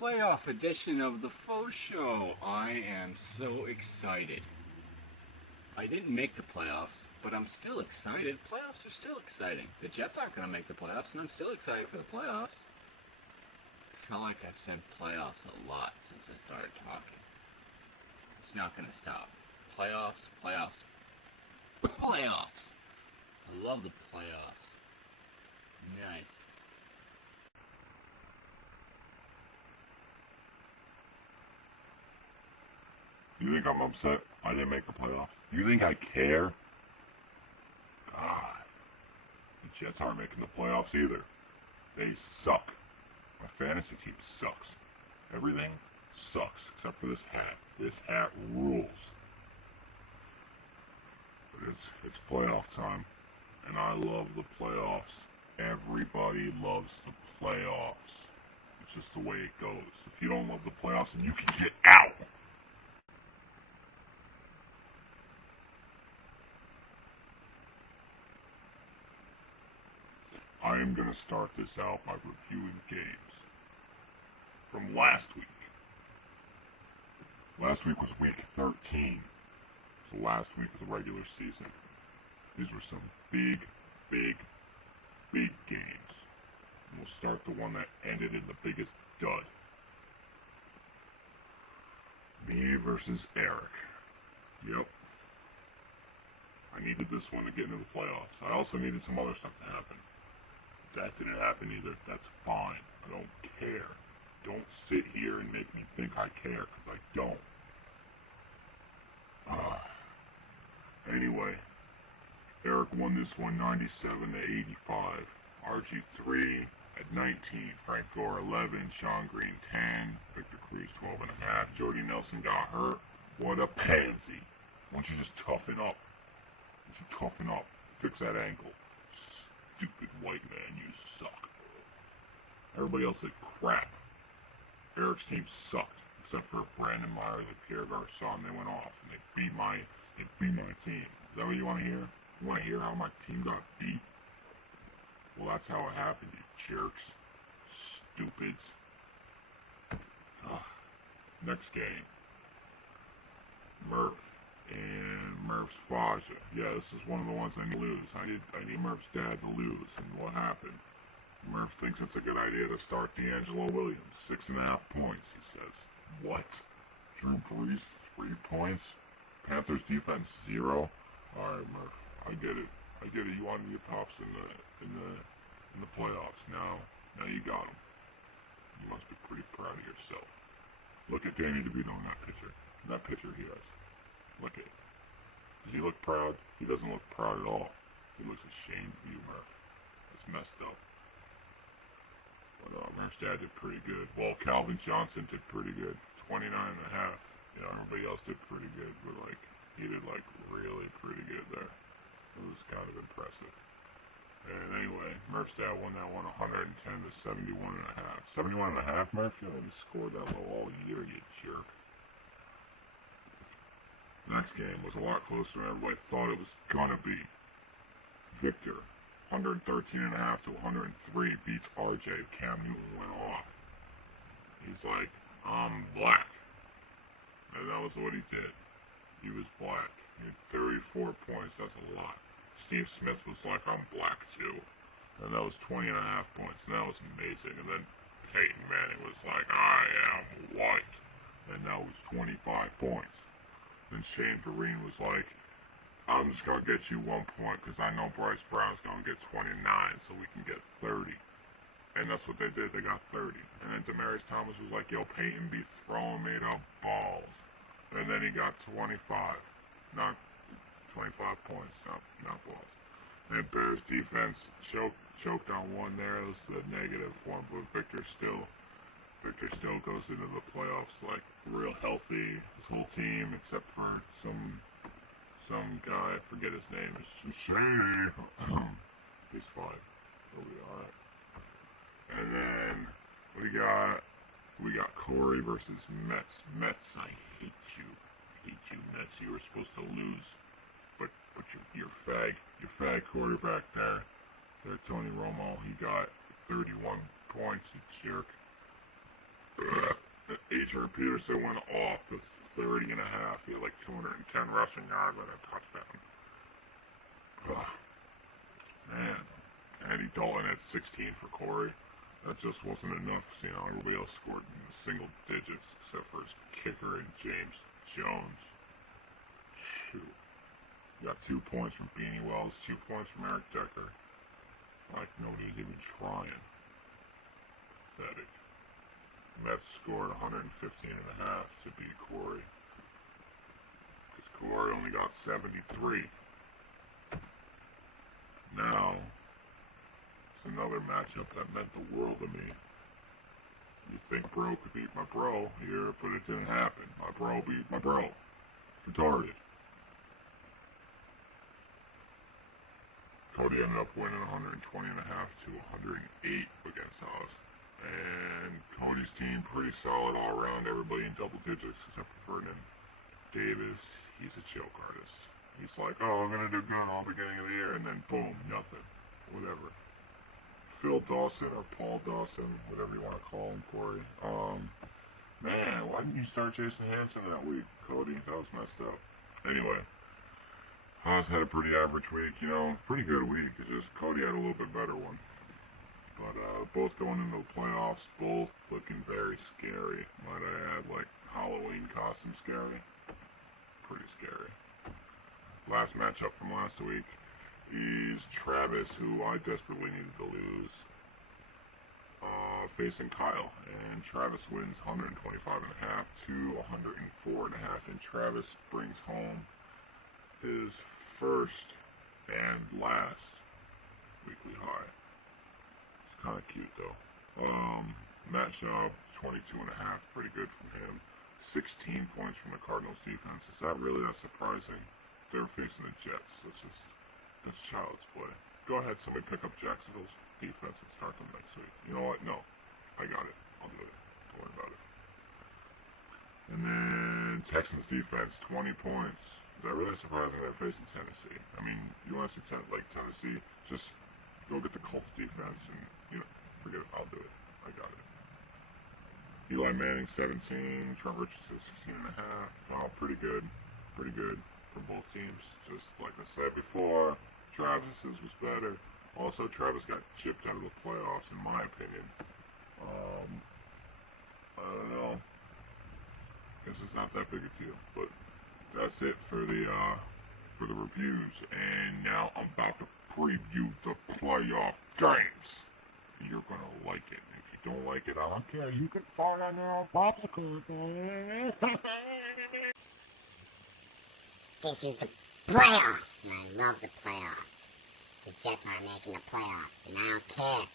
playoff edition of the Faux Show. I am so excited. I didn't make the playoffs, but I'm still excited. Playoffs are still exciting. The Jets aren't going to make the playoffs, and I'm still excited for the playoffs. I feel like I've said playoffs a lot since I started talking. It's not going to stop. Playoffs, playoffs, playoffs. I love the playoffs. Nice. You think I'm upset I didn't make the playoffs? You think I care? God. The Jets aren't making the playoffs either. They suck. My fantasy team sucks. Everything sucks except for this hat. This hat rules. But it's playoff time. And I love the playoffs. Everybody loves the playoffs. It's just the way it goes. If you don't love the playoffs, then you can get out. I am going to start this out by reviewing games from last week. Last week was week 13. So last week of the regular season. These were some big games. And we'll start the one that ended in the biggest dud. Me versus Eric. Yep. I needed this one to get into the playoffs. I also needed some other stuff to happen. That didn't happen either. That's fine. I don't care. Don't sit here and make me think I care, because I don't. Anyway, Eric won this one 97 to 85. RG3 at 19, Frank Gore 11, Sean Green 10, Victor Cruz 12.5. Jordy Nelson got hurt. What a pansy. Why don't you just toughen up? Why don't you toughen up? Fix that ankle. Stupid white man, you suck. Everybody else said crap. Eric's team sucked, except for Brandon Myers and Pierre Garçon. They went off and they beat my team. Is that what you want to hear? You want to hear how my team got beat? Well, that's how it happened, you jerks. Stupids. Next game. Murph and Murph's Faja. Yeah, this is one of the ones I need to lose. I need Murph's dad to lose. And what happened? Murph thinks it's a good idea to start D'Angelo Williams. 6.5 points, he says. What? Drew Brees, 3 points? Panthers defense, 0? Alright, Murph. I get it. You wanted your pops in the playoffs. Now you got him. You must be pretty proud of yourself. Look at Danny DeVito in that picture. In that picture he has. Look at it. Does he look proud? He doesn't look proud at all. He looks ashamed of you, Murph. It's messed up. But Murph's dad did pretty good. Well, Calvin Johnson did pretty good. 29.5. Everybody else did pretty good. But he did really pretty good there. It was kind of impressive. And anyway, Murph's dad won that one 110 to 71.5. 71.5, Murph? You haven't scored that low all year, you jerk. Next game was a lot closer than everybody thought it was gonna be. Victor, 113.5 to 103, beats RJ. Cam Newton went off. He's like, I'm black. And that was what he did. He was black. He had 34 points. That's a lot. Steve Smith was like, I'm black too. And that was 20.5 points. And that was amazing. And then Peyton Manning was like, I am white. And that was 25 points. Then Shane Vereen was like, I'm just going to get you 1 point because I know Bryce Brown's going to get 29 so we can get 30. And that's what they did. They got 30. And then Demaryius Thomas was like, yo, Peyton be throwing me the balls. And then he got 25. Not 25 points, not balls. And Bears defense choked on one there. It was the negative one, but Victor still goes into the playoffs real healthy. His whole team, except for some guy, I forget his name. It's Shane. He's fine. He'll be alright. And then we got Corey versus Mets. Mets, I hate you. Mets. You were supposed to lose, but your fag quarterback there, Tony Romo, he got 31 points. You jerk. Adrian Peterson went off to 30 and a half. He had like 210 rushing yards and a touchdown. Ugh. Man. Andy Dalton had 16 for Corey. That just wasn't enough. You know, everybody else scored in the single digits except for his kicker and James Jones. Shoot. Got 2 points from Beanie Wells, 2 points from Eric Decker. Like nobody's even trying. Pathetic. Mets scored 115 and a half to beat Corey. Because Corey only got 73. Now, it's another matchup that meant the world to me. You think bro could beat my bro here, but it didn't happen. My bro beat my bro. Retarded. Cody ended up winning 120 and a half to 108 against us. And Cody's team pretty solid all around. Everybody in double digits except for Ferdinand Davis. He's a joke artist. He's like, oh, I'm going to do good all beginning of the year, and then boom, nothing. Whatever. Phil Dawson or Paul Dawson, whatever you want to call him, Corey. Man, why didn't you start Jason Hansen that week, Cody? That was messed up. Anyway, Haas had a pretty average week, you know, pretty good week. It's just Cody had a little bit better one. But both going into the playoffs, both looking very scary. Might I add, like Halloween costume scary? Pretty scary. Last matchup from last week is Travis, who I desperately needed to lose, facing Kyle. And Travis wins 125 and a half to 104 and a half. And Travis brings home his first and last weekly high. It's kind of cute though. Matchup 22 and a half, pretty good from him. 16 points from the Cardinals defense. Is that really that surprising? They're facing the Jets. That's child's play. Go ahead, somebody pick up Jacksonville's defense and start them next week. You know what? No. I got it. I'll do it. Don't worry about it. And then Texans defense, 20 points. Is that really surprising they're facing Tennessee? I mean, you want to see Tennessee, just go get the Colts defense and, you know, forget it. I'll do it. I got it. Eli Manning, 17. Trent Richardson, 16 and a half. Oh, pretty good. Pretty good for both teams. Just like I said before, Travis's was better. Also, Travis got chipped out of the playoffs, in my opinion. I don't know. Guess it's not that big a deal, but that's it for the reviews. And now I'm about to preview the playoff games. You're gonna like it. If you don't like it, I don't care. You can fall on your own popsicles. This is the playoffs, and I love the playoffs. The Jets aren't making the playoffs, and I don't care,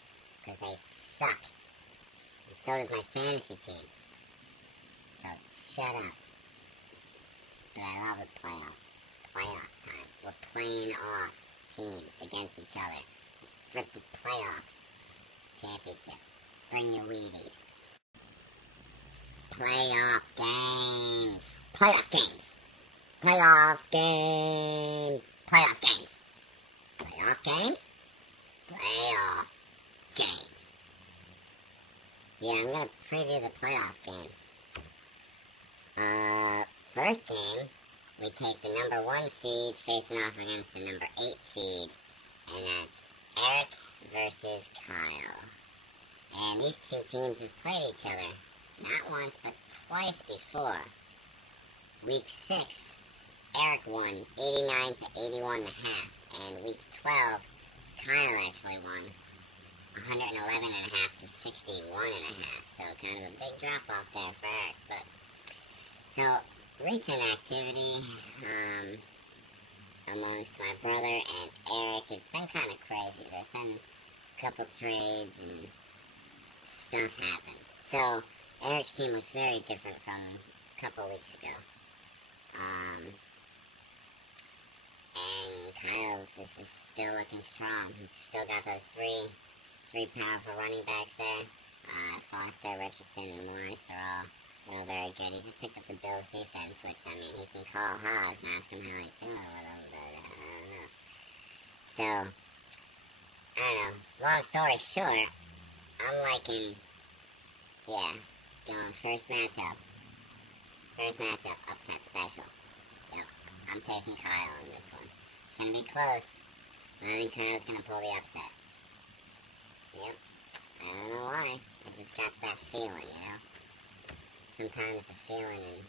because they suck. And so does my fantasy team. So shut up. But I love the playoffs. It's playoffs time. We're playing off teams against each other. It's scripted playoffs. Championship. Bring your Wheaties. Playoff games. Playoff games. Playoff games. Playoff games. Playoff games. Playoff games. Yeah, I'm gonna preview the playoff games. First game, we take the number 1 seed facing off against the number 8 seed, and that's Eric versus Kyle. And these two teams have played each other, not once, but twice before. Week 6, Eric won 89 to 81 and a half, and week 12, Kyle actually won 111 and a half to 61 and a half, so kind of a big drop off there for Eric. But so recent activity amongst my brother and Eric, it's been kind of crazy. There's been a couple trades and stuff happened. So Eric's team looks very different from a couple weeks ago. And Kyle's is just still looking strong. He's still got those three powerful running backs there. Foster, Richardson, and Morris, they're all very good. He just picked up the Bills defense, which, I mean, he can call Haas and ask him how he's doing with them, but I don't know. So, I don't know. Long story short, I'm liking, going first matchup, First matchup, upset special. Yep, I'm taking Kyle on this one. It's gonna be close, but I think Kyle's gonna pull the upset. Yep, I don't know why. I just got that feeling, you know? Sometimes a feeling, and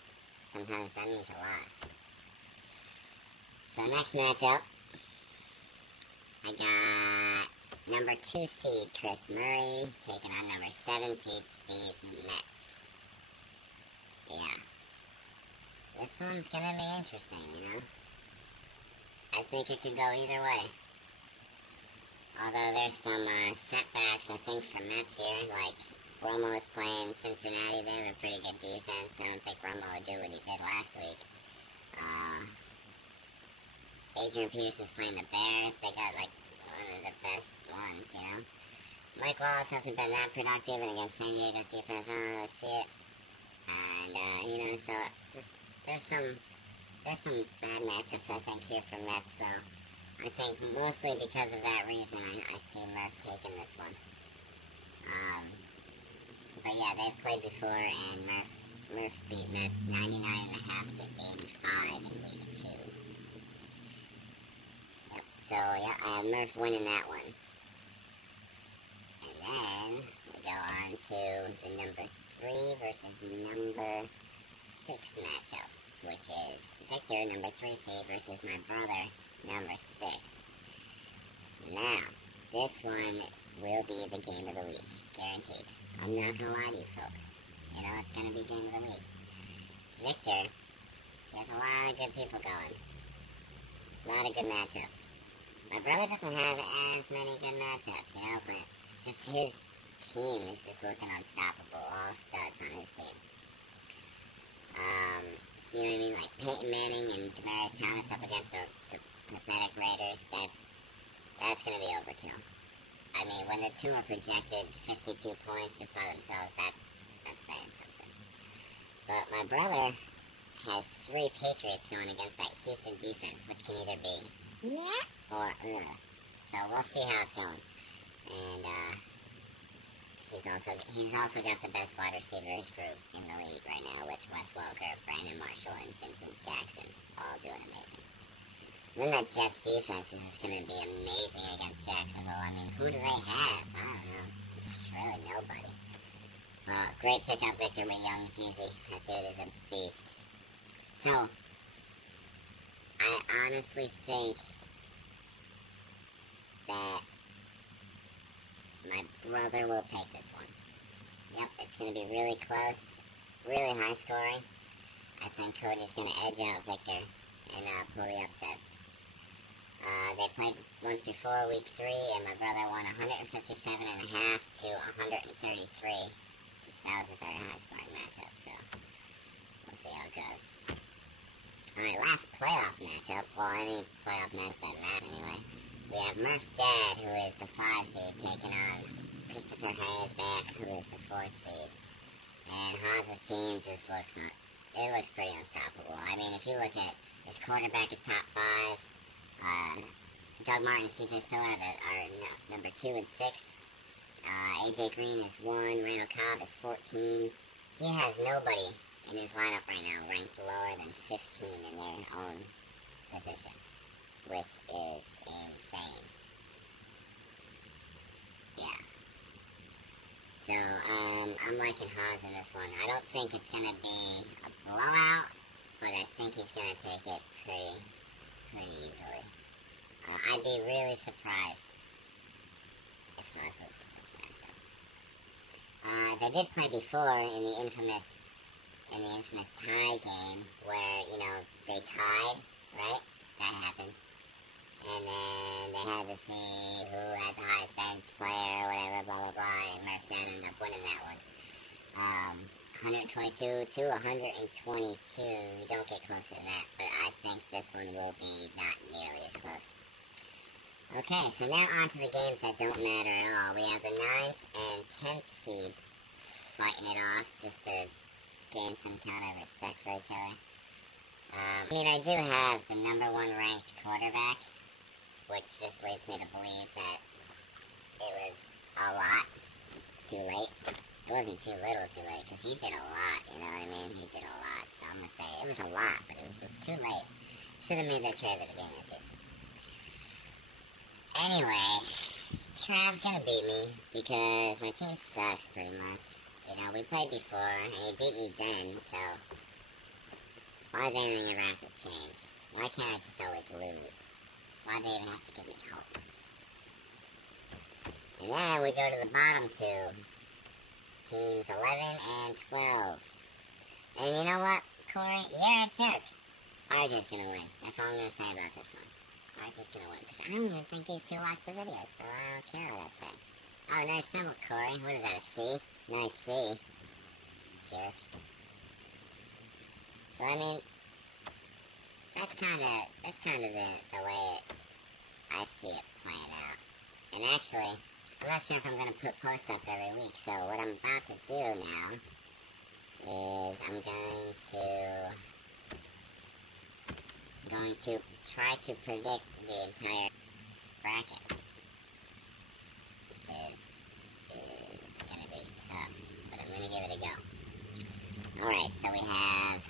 sometimes that means a lot. So next matchup, I got number 2 seed Chris Murray taking on number 7 seed Steve Metz. Yeah. This one's gonna be interesting, you know? I think it could go either way. Although there's some setbacks, I think, for Mets here. Like, Romo is playing Cincinnati. They have a pretty good defense. I don't think Romo would do what he did last week. Adrian Peterson's playing the Bears. They got, like, one of the best ones, you know? Mike Wallace hasn't been that productive, and against San Diego's defense, I don't really see it. And, you know, so just there's some bad matchups, I think, here for Mets, so I think mostly because of that reason I see Murph taking this one. But yeah, they've played before, and Murph beat Mets 99.5 to 85 in week 2. Yep, so yeah, I have Murph winning that one. And then we go on to the number 3 versus number 6 matchup, which is Victor, number 3 seed, versus my brother, number 6. Now, this one will be the game of the week, guaranteed. I'm not gonna lie to you folks. You know, it's gonna be game of the week. Victor, there's a lot of good people going. A lot of good matchups. My brother doesn't have as many good matchups, you know, but just his team is just looking unstoppable. All studs on his team. You know what I mean? Like Peyton Manning and Demaryius Thomas up against the pathetic Raiders. That's gonna be overkill. I mean, when the two are projected 52 points just by themselves, that's saying something. But my brother has 3 Patriots going against that Houston defense, which can either be meh or So we'll see how it's going. And he's also got the best wide receivers group in the league right now, with Wes Welker, Brandon Marshall, and Vincent Jackson all doing amazing. And then that Jets defense is just going to be amazing against Jacksonville. I mean, who do they have? I don't know. It's really nobody. Great pickup, Victor with young Jeezy. That dude is a beast. So, I honestly think that my brother will take this one. Yep, it's going to be really close, really high scoring. I think Cody's going to edge out Victor and pull the upset. They played once before, week 3, and my brother won 157.5 to 133. That was a very high scoring matchup, so we'll see how it goes. Alright, last playoff matchup. Well, any playoff matchup that matters anyway. We have Murph's dad, who is the 5 seed, taking on Christopher Hayes-Back, who is the 4 seed. And Haas's team just looks pretty unstoppable. I mean, if you look at his quarterback is top 5. Doug Martin and CJ Spiller are number 2 and 6. AJ Green is 1. Randall Cobb is 14. He has nobody in his lineup right now ranked lower than 15 in their own position, which is insane. Yeah. So, I'm liking Haas in this one. I don't think it's going to be a blowout, but I think he's going to take it pretty easily. I'd be really surprised if Haas loses this matchup. They did play before in the infamous tie game where, you know, they tied, right? That happened. And then they had to see who had the highest bench player, whatever, blah, blah, blah, and Murph's dad ended up winning that one. 122 to 122. You don't get closer to that, but I think this one will be not nearly as close. Okay, so now on to the games that don't matter at all. We have the 9th and 10th seeds fighting it off just to gain some kind of respect for each other. I mean, I do have the number 1 ranked quarterback, which just leads me to believe that it was a lot too late. it wasn't too little too late, because he did a lot, you know what I mean? He did a lot, so I'm gonna say it was a lot, but it was just too late. Should have made that trade at the beginning of the season. Anyway, Trav's gonna beat me, because my team sucks, pretty much. You know, we played before, and he beat me then, so why does anything ever have to change? Why can't I just always lose? Why do they even have to give me hope? And then we go to the bottom two. Teams 11 and 12. And you know what, Corey? You're a jerk. RJ's gonna win. That's all I'm gonna say about this one. RJ's gonna win. Because I don't even think these two watch the videos, so I don't care what I say. Oh, nice symbol, Corey. What is that, a C? Nice C. Jerk. So, I mean, that's kind of the way I see it playing out. And actually, I'm not sure if I'm going to put posts up every week, so what I'm about to do now is I'm going to try to predict the entire bracket, which is going to be tough, but I'm going to give it a go. Alright, so we have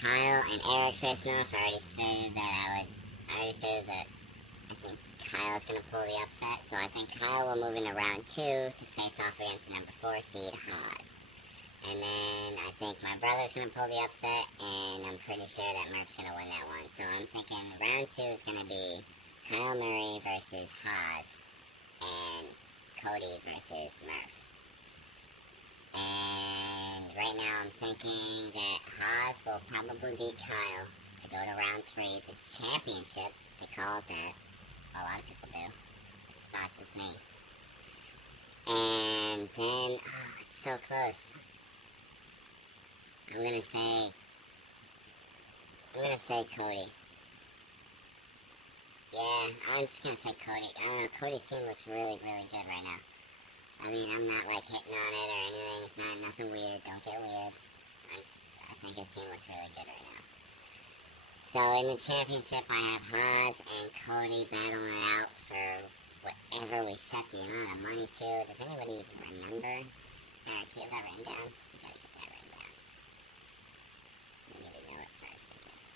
Kyle and Eric facing off. I already said that I think Kyle's going to pull the upset, so I think Kyle will move into round 2 to face off against the number 4 seed, Haas. And then I think my brother's going to pull the upset, and I'm pretty sure that Murph's going to win that one. So I'm thinking round 2 is going to be Kyle Murray versus Haas, and Cody versus Murph. And right now I'm thinking that Haas will probably beat Kyle to go to round 3, the championship, they call it that. A lot of people do. It's not just me. And then, oh, it's so close. I'm gonna say Cody. Yeah, I'm just gonna say Cody. I don't know, Cody's team looks really, really good right now. I mean, I'm not like hitting on it or anything. It's not nothing weird. Don't get weird. I think his team looks really good right now. So in the championship, I have Haas and Cody battling it out for whatever we set the amount of money to. Does anybody even remember? Eric, you have that written down? You gotta get that written down. We need to know it first, I guess.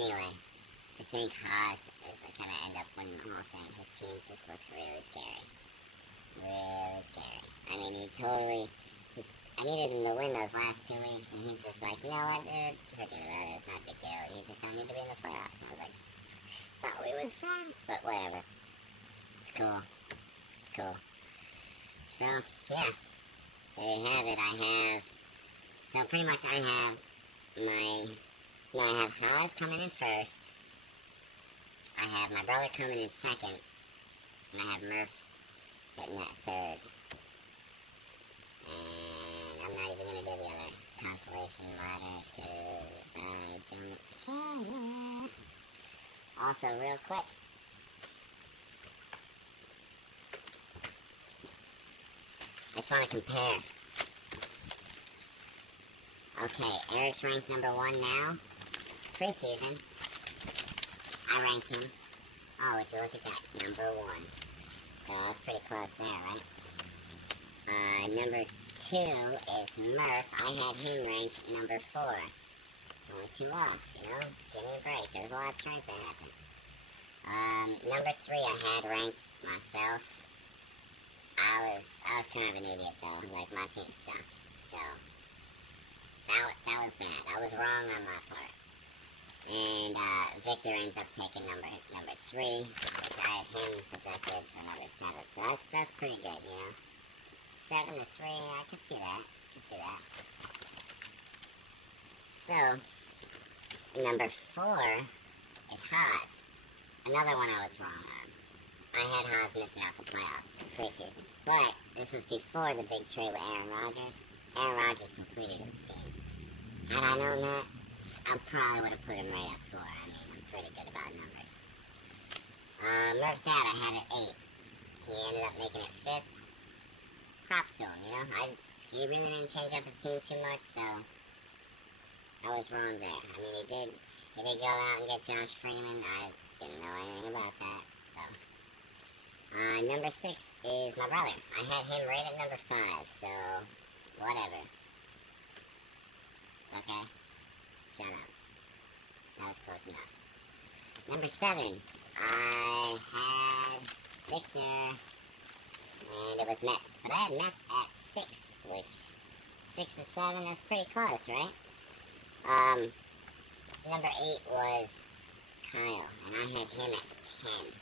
Anyway, I think Haas is gonna end up winning the whole thing. His team just looks really scary. Really scary. I mean, I needed him to win those last 2 weeks, and he's just like, you know what, dude? Forget about it. It's not a big deal. You just don't need to be in the playoffs. And I was like, thought we was friends, but whatever. It's cool. It's cool. So, yeah. There you have it. So pretty much I have Haas coming in first. I have my brother coming in second. And I have Murph getting that third. And I'm not even going to do the other consolation ladders because I don't care. Also, real quick, I just want to compare. Okay, Eric's ranked number 1 now. Preseason, I ranked him. Oh, would you look at that? Number 1. So that's pretty close there, right? Number 2 is Murph. I had him ranked number 4. It's only 2 off, you know? Give me a break. There's a lot of trades that happen. Number 3 I had ranked myself. I was kind of an idiot though. Like, my team sucked. So that was bad. I was wrong on my part. And Victor ends up taking number 3, which I had him projected for number 7. So that's pretty good, you know. 7 to 3, I can see that. So, number 4 is Haas. Another one I was wrong on. I had Haas missing out the playoffs preseason. But this was before the big trade with Aaron Rodgers. Aaron Rodgers completed his team. Had I known that, I probably would have put him right up 4. I mean, I'm pretty good about numbers. Murph's dad, I had it 8. He ended up making it 5th. Props to him, you know? He really didn't change up his team too much, so I was wrong there. I mean, he did go out and get Josh Freeman. I didn't know anything about that, so Number 6 is my brother. I had him right at number 5, so whatever. Okay? Shut up. That was close enough. Number 7, I had Victor, and it was Mets. But I had Mets at 6, which 6 and 7, that's pretty close, right? Number 8 was Kyle, and I had him at 10,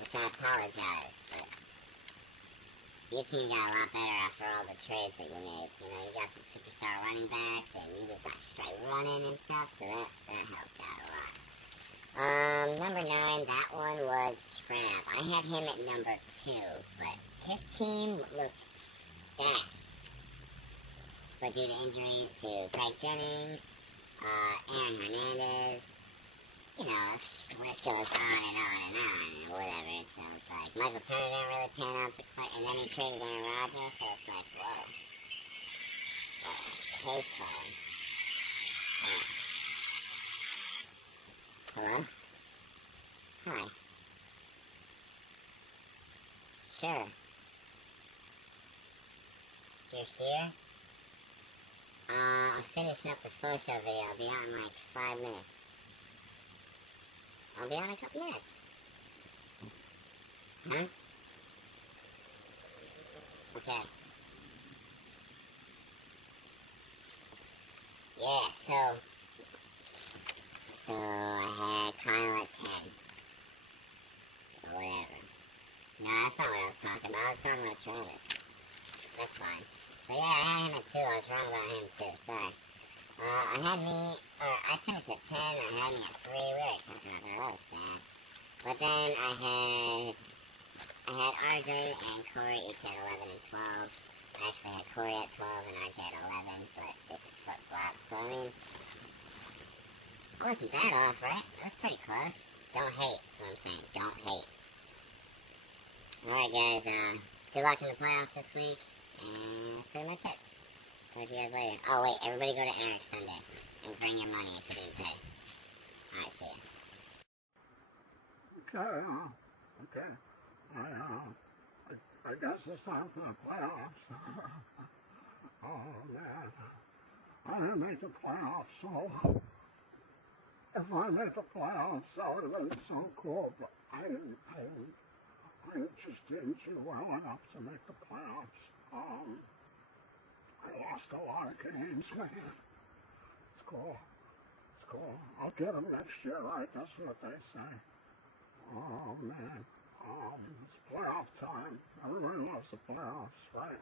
which I apologize, but your team got a lot better after all the trades that you made. You know, you got some superstar running backs, and you was like straight running and stuff, so that helped out a lot. Number 9, that one was Trav. I had him at number 2, but his team looked stacked. But due to injuries to Craig Jennings, Aaron Hernandez, you know, the list goes on and whatever. So it's like, Michael Turner didn't really pan out to quite, and then he traded Aaron Rodgers, so it's like, whoa. Case calling. Hello? Hi. Sure. You're here? I'm finishing up the photo video. I'll be out in like 5 minutes. I'll be out in a couple minutes. Huh? Okay. Yeah, so I had Kyle at 10. Or whatever. No, that's not what I was talking about. I was talking about Travis. That's fine. So yeah, I had him at 2. I was wrong about him too. Sorry. I finished at 10. I had me at 3. We already talked about that. That was bad. But then I had RJ and Corey each at 11 and 12. I actually had Corey at 12 and RJ at 11, but it just flip-flopped. So, I mean, it wasn't that off, right? That's pretty close. Don't hate, is what I'm saying. Don't hate. Alright, guys, good luck in the playoffs this week, and that's pretty much it. Talk to you guys later. Oh, wait, everybody go to Eric's Sunday, and bring your money if you didn't pay. Alright, see ya. Okay. I guess it's time for the playoffs. Oh man, I didn't make the playoffs, so if I made the playoffs, that would have been so cool. But I just didn't do well enough to make the playoffs. I lost a lot of games, man. It's cool. I'll get them next year, right? That's what they say. Oh man, it's playoff time. Everybody loves the playoffs, right?